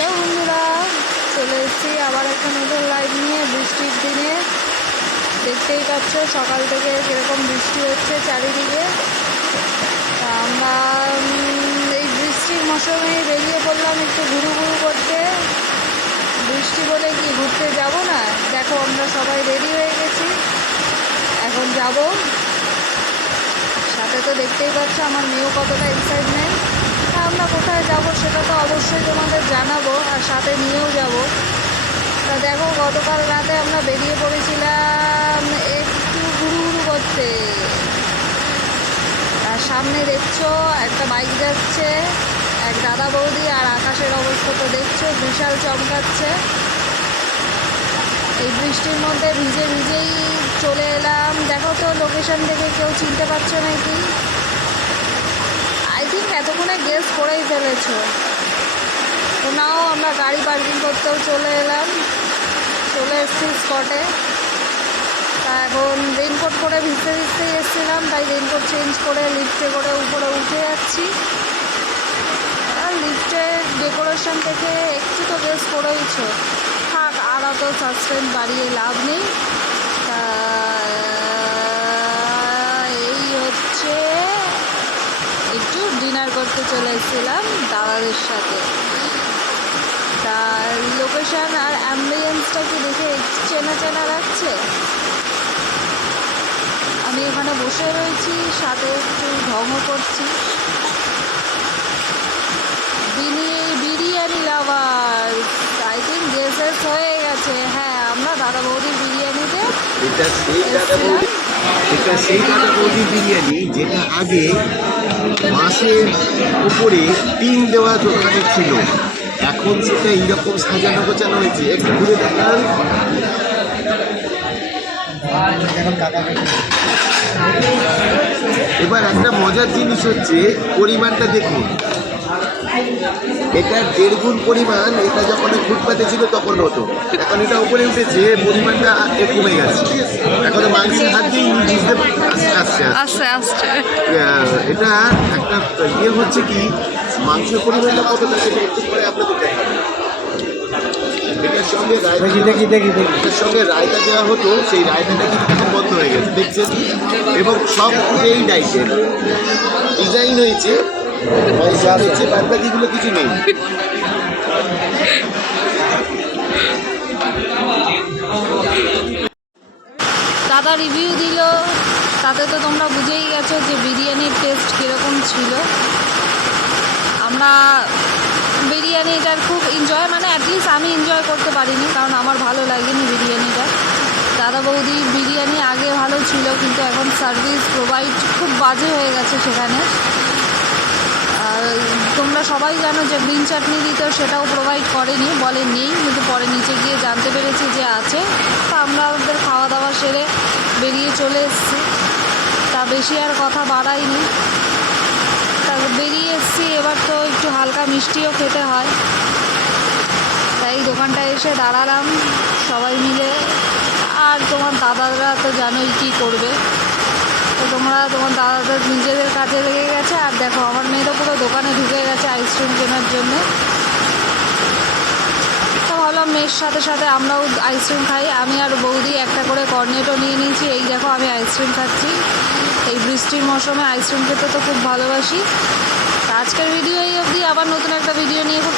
Hello বন্ধুরা, চলে এসেছি আবার একটা নতুন লাইভ নিয়ে বৃষ্টির দিনে। দেখতেই পাচ্ছ, সকাল থেকে কীরকম বৃষ্টি হচ্ছে চারিদিকে। আমরা এই বৃষ্টির মৌসুমে বেরিয়ে পড়লাম একটু ঘুরু ঘুরু করতে। বৃষ্টি বলে কি, ঘুরতে যাব না? দেখো, আমরা সবাই রেডি হয়ে গেছি। এখন যাব। সাথে তো দেখতেই পাচ্ছ, আমার মেয়েও কতটা এক্সাইটমেন্ট আমরা কোথায় যাব সেটা তো অবশ্যই তোমাদের জানাব আর সাথে নিয়েও যাব। তা দেখো, গতকাল রাতে আমরা বেরিয়ে পড়েছিলাম একটু ঘুরু ঘুরু করতে। আর সামনে দেখছ, একটা বাইক যাচ্ছে, এক দাদা বৌদি আর আকাশের অবস্থা তো দেখছ, বিশাল চমকাচ্ছে। এই বৃষ্টির মধ্যে ভিজে ভিজেই চলে এলাম। দেখো তো লোকেশন থেকে কেউ চিনতে পারছ নাকি? থিঙ্ক এতক্ষণে গেস করেই ফেলেছো। তো নাও, আমরা গাড়ি পার্কিং করতেও চলে এলাম। চলে এসেছি স্পটে তা এখন রেনকোট করে ভিজতে ভিজতেই এসেছিলাম, তাই রেনকোট চেঞ্জ করে লিফটে করে উপরে উঠে যাচ্ছি। আর লিফটের ডেকোরেশন থেকে একটু তো গেস করেইছো। থাক, আর অত সাসপেন্স বাড়িয়ে লাভ নেই। তা এই হচ্ছে একটু ডিনার করতে চলে এসেছিলাম দাদাদের সাথে। তা লোকেশন আর অ্যাম্বিয়েন্সটা কি দেখে চেনা চেনা লাগছে? আমি এখানে বসে রয়েছি সাথে একটু ঢঙও করছি। বিনি biryani lover I think guesses হয়ে গেছে। হ্যাঁ আমরা দাদা বৌদির বিরিয়ানিতে এটা সেই দাদা বৌদি এটা সেই দাদা বৌদি বিরিয়ানি যেটা আগে মাছের উপরে টিন দেওয়া দোকানে ছিল। এখন সেটা এইরকম সাজানো গোছানো হয়েছে। একটু ঘুরে দেখান। এবার একটা মজার জিনিস হচ্ছে, পরিমাণটা দেখুন। এটা দেড় গুণ পরিমাণ, এটা যখন ফুটপাতে ছিল তখন হতো। এখন এটা উপরে উঠেছে, পরিমাণটা কমে গেছে। এখন মাংসের হাত দিয়ে বুঝতে আসছে আসছে। এটা একটা ইয়ে হচ্ছে কি মাংসের পরিমাণটা কতটা সেটা একটু পরে আপনাদের দেখাবো। এটার সঙ্গে দেখি দেখি দেখি এটার সঙ্গে রায়তা দেওয়া হতো সেই রায়তাটা কিন্তু বন্ধ হয়ে গেছে দেখছেন? এবং সব এই ডাইটের ডিজাইন হয়েছে পয়সা হচ্ছে বাদ কিছু নেই। দাদা রিভিউ দিল। তাতে তো তোমরা বুঝেই গেছো যে বিরিয়ানির টেস্ট কীরকম ছিল। আমরা বিরিয়ানিটার খুব এনজয় মানে অ্যাটলিস্ট আমি এনজয় করতে পারিনি, কারণ আমার ভালো লাগেনি বিরিয়ানিটা। দাদা বৌদি বিরিয়ানি আগে ভালো ছিল, কিন্তু এখন সার্ভিস প্রোভাইড খুব বাজে হয়ে গেছে সেখানে। আর তোমরা সবাই জানো যে গ্রিন চাটনি দিত সেটাও প্রোভাইড করেনি, বলে নেই, কিন্তু পরে নিচে গিয়ে জানতে পেরেছি যে আছে। তা আমরা আমাদের খাওয়া দাওয়া সেরে বেরিয়ে চলে এসেছি। বেশি আর কথা বাড়াইনি। তা বেরিয়ে এসেছি, এবার তো একটু হালকা মিষ্টিও খেতে হয়। তাই দোকানটায় এসে দাঁড়ালাম, সবাই মিলে। আর তোমার দাদারা তো জানোই কী করবে। তো তোমরা, তোমার দাদাদের নিজেদের কাজে লেগে গেছে, আর দেখো, আমার মেয়ে তো পুরো দোকানে ঢুকে গেছে আইসক্রিম কেনার জন্য। তো মেয়ের সাথে সাথে আমরাও আইসক্রিম খাই। আমি আর বৌদি একটা করে কর্নেটও নিয়ে নিয়েছি। এই দেখো, আমি আইসক্রিম খাচ্ছি। এই বৃষ্টির মৌসুমে আইসক্রিম খেতে তো খুব ভালোবাসি। আজকের ভিডিও এই অবধি। আবার নতুন একটা ভিডিও নিয়ে খুব